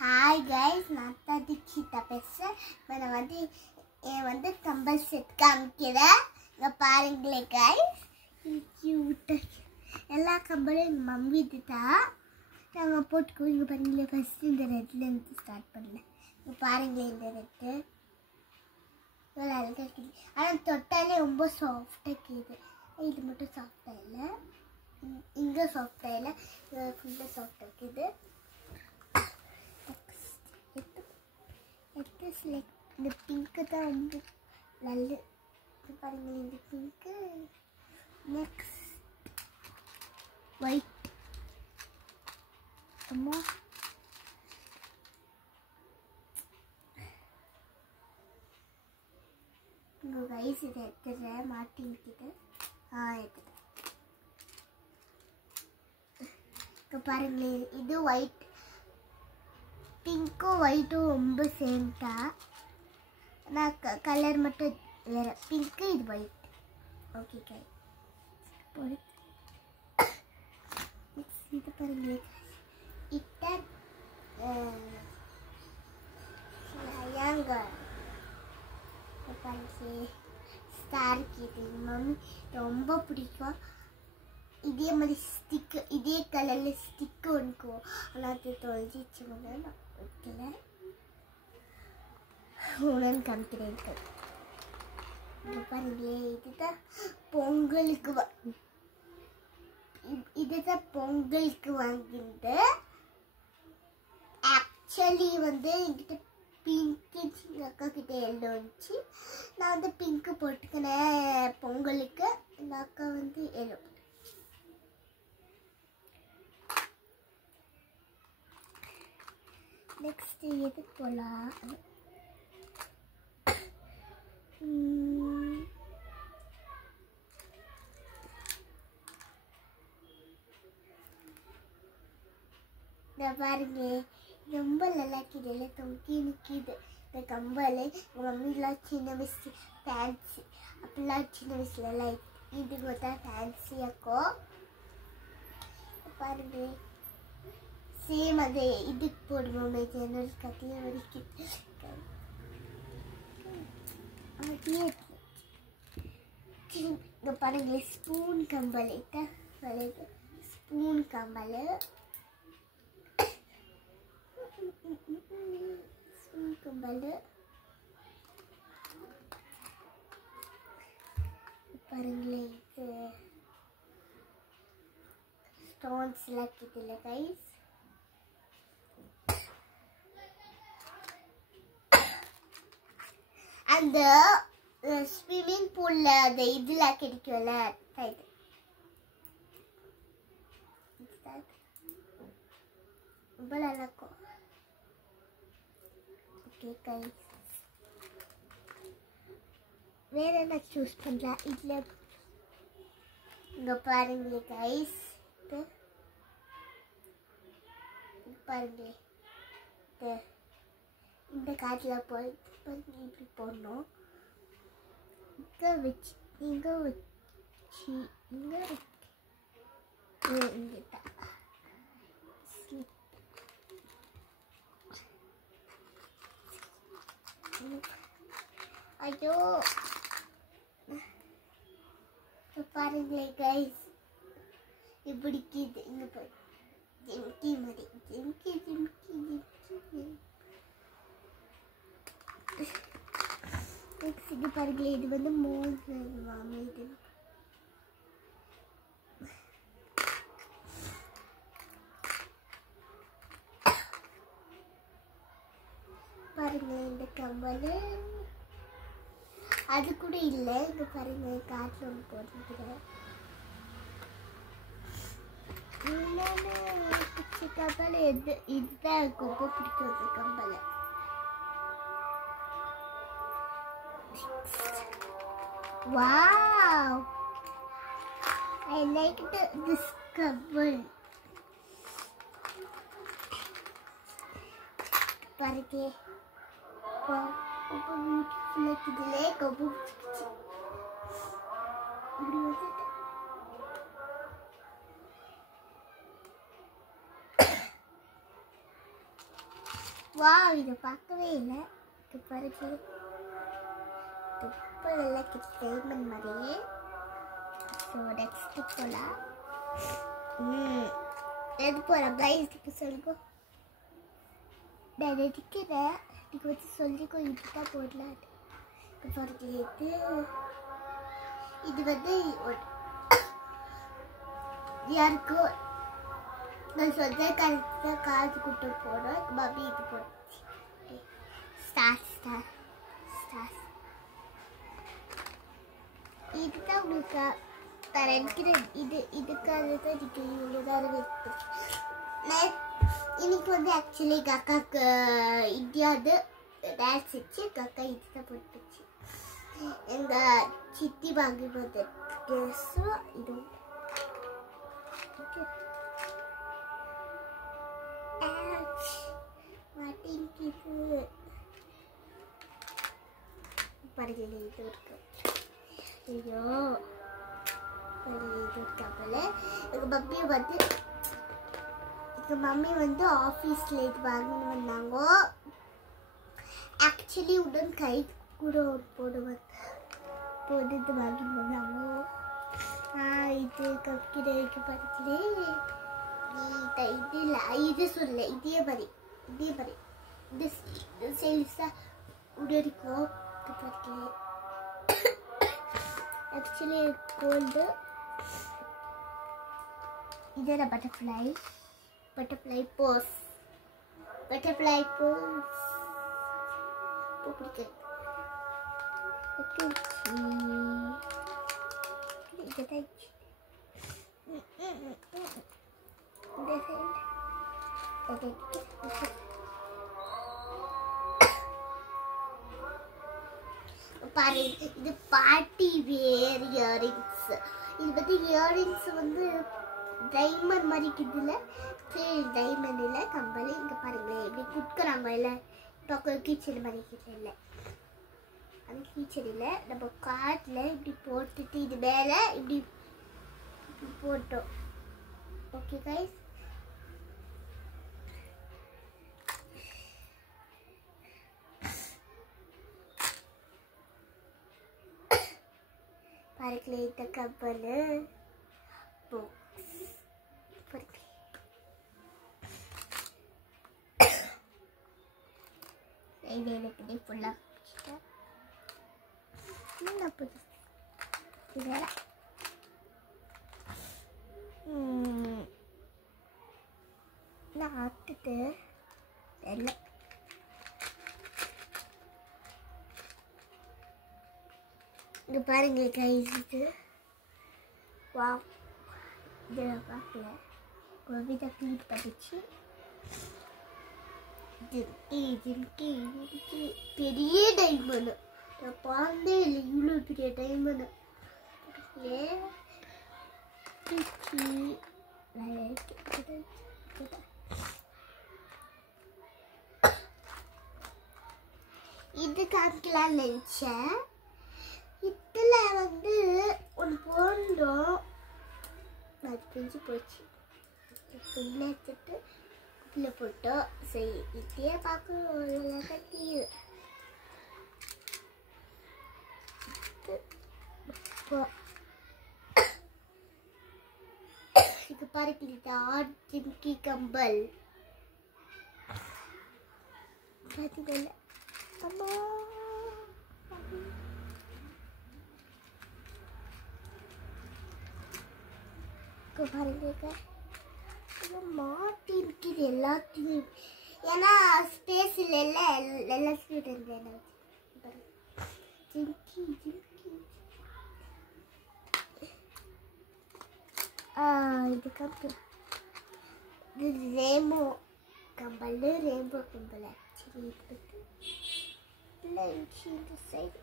Hi guys, நான் தான் தீக்ஷிதா பேசுறேன். நான் கம்பல் செட் காமிக்கிறேன். இங்க பாருங்களே guys. கியூட். எல்லா கம்பலும் எங்க மம்மி தான். நாங்க போட்டுக்கோ இங்க பாருங்களே ஃபர்ஸ்ட் இந்த ரெட்ல இருந்து ஸ்டார்ட் பண்ணேன். இங்க பாருங்களே இந்த ரெட். நல்லா இருக்கு. ஆனா தொட்டாலே ரொம்ப சாஃப்ட்டா இருக்குது. இது மட்டும் சாஃப்ட்டா இல்ல. இங்க சாஃப்ட்டா இல்ல. ஃபுல்லா சாஃப்ட்டா இருக்குது. It is like the pink தான் நல்ல பாருங்க இந்த pink next white அம்மா இங்க guys இது எடுத்துற மாட்டிக்கிட்டு எடுத்துட்டேன் இங்க பாருங்க இது white पिंको वाइटो ரொம்ப சேம் தான் நான் கலர் மட்டும் வேற பிங்க் இது ஒயிட் ஓகே கை போடு இது பாருங்க இட்ட யங்க பாருங்க ஸ்டார் கிட் மம்மி ரொம்ப பிடிக்கும் இதே மாதிரி ஸ்டிக் இதே கலர்ல ஸ்டிக் ஒன்னுக்கோ ஆனா அது தொலைஞ்சிச்சு முதல்ல ஓகேல உடன் காமிக்கிறேன் இது பாருங்க இதுதான் பொங்கலுக்கு வாங்கினது ஆக்சுவலி என்கிட்ட பிங்க் அக்கா கிட்ட எல்லோ இருந்துச்சு நான் பிங்க் போட்டுக்கினேன் பொங்கலுக்கு இந்த அக்கா எல்லோ next எது போலாம் பாருங்க ரொம்ப நல்லா கிடல தொங்கி நிக்குது இந்த கம்பல் மம்மிலாம் சின்ன வயசு ஃபேன்சி அப்படிலாம் சின்ன வயசுல எல்லாம் இது பார்த்தா ஃபேன்சியாக்கும் பாருங்க சேம் அதே இதுக்கு போடுவோமே ஜன்னல் கட்டில வரைக்கும் இங்க பாருங்க spoon compel spoon compel spoon compel பாருங்களே இது ஸ்டோன்ஸ் எல்லாம் கிட்டில கைஸ் அந்த ஸ்விம்மிங் பூல்ல அந்த இதுல கிடைக்கும்ல ரொம்ப நல்லா இருக்கும் ஓகே கைஸ் வேற என்ன சூஸ் பண்ணலாம் இதுல இங்க பாருங்க கைஸ் பாருங்க இந்த காட்டுல போய் இப்படி போடணும் இங்க வச்சு இங்க ஐயோ பாருங்களே கைஸ் இப்படி கீது இங்க போய் ஜிம்கி மாதிரி ஜிம்கி இது பாருங்களே இது மோஸ் மாமி இது பாருங்க இந்த கம்பல் அது கூட இல்ல இங்க பாருங்க காட்டுல ஒன்று போட்டுருக்கிறேன் கம்பல் இதுதான் எனக்கு ரொம்ப பிடிக்கும் இந்த compel Wow! I like this couple. Parke. Wow, beautiful today. Couple. வா இதை பார்க்கவே இல்லை. இது பாருங்க துப்பலெல்லாம் டைமண்ட் மாதிரி. ஸோ நெக்ஸ்ட் போகலாம். எது போகலாம் கைஸ் இப்போ சொல்லுங்க. நான் நினைக்கிறேன் நீங்கள் வச்சு சொல்லிக்கோ. இதுதான் போடலாம். இப்போ பாருங்க இது வந்து யாருக்கோ நான் சொல்ற கருத்து காது குட்ட போறோம். மம்மி இது போடுச்சு. Star star star. இதுதான் உங்களுக்கு தரேன். இதுக்காக தான் இதுக்கு இவ்வளோ நேரம் வைத்து. இன்னைக்கு வந்து ஆக்சுவலி எங்கள் அக்காவுக்கு இந்தியாவது டான்ஸ் வச்சு எங்கள் அக்கா இதுதான் போட்டுச்சு. எங்கள் சித்தி வாங்கி வந்து ட்ரெஸ்ஸும் இது மாட்டிங்கிது பாருங்க. இது இருக்கு. ஐயோ இது இருக்காப்பல. எங்கள் மம்மி வந்து ஆஃபீஸில் இது வாங்கின்னு வந்தாங்க. ஆக்சுவலி உடன் கை கூட போட்டு வாங்கின்னு வந்தாங்க. இது கப்பிடைக்கு பக்கத்துலே இது இல்லை. இது சொல்ல இதே மாதிரி இது சேல்ஸாக உடரிக்கும் பக்கத்துலே. ஆக்சுவலி கோல்டு இதெல்லாம் பட்டர்ஃப்ளை போஸ் பிடிக்கும். பாருங்க இது பார்ட்டி வேர் இயரிங்ஸ். இது வந்து இயரிங்ஸ் வந்து டைமண்ட் மாதிரி இருக்குதுல. சரி டைமண்ட் இல்லை கம்பளி. இங்கே பாருங்களேன் இப்படி குடுக்குறாங்க. இல்லை பக்கம் கீச்சல் மாதிரி இல்லை. அது கீச்சல் இல்லை. நம்ம காட்டில் இப்படி போட்டுட்டு இது மேலே இப்படி போட்டோம். Okay guys. பாருங்களே இந்த கப்பல் பாக்ஸ் இது எனக்கு ஃபுல்லாக புதுசு இதெல்லாம் நான் ஆட்டுட்டு இல்லை. இங்கே பாருங்க கைஸ் இது வா இதில் பார்க்கல கோவிதா க்ளீன் பண்ணிச்சு. பெரிய டைமண்ட் நான் பார்த்தே இல்லை. இவ்வளோ பெரிய டைமண்ட் இது காமிக்கலாம் நினச்சேன். இதில் வந்து ஒன்று போண்டோம். அது பிரிஞ்சு போச்சு. பின்ன எடுத்துட்டு இதில் போட்டோம். சரி இதே பார்க்க கட்டி இது பாருங்க ஜிம்கி கம்பல் பார்த்தீங்கல்ல. அம்மா பாருங்க மாட்டி இருக்குது எல்லாத்தையும். ஏன்னா ஸ்பேஸ் இல்லை எல்லாத்தையும் இருந்தேன். ஜிம்கி இது கம்பல் இது ரெயின்போ கம்பல் ஆக்சுவலி இது இல்லை இந்த சைடு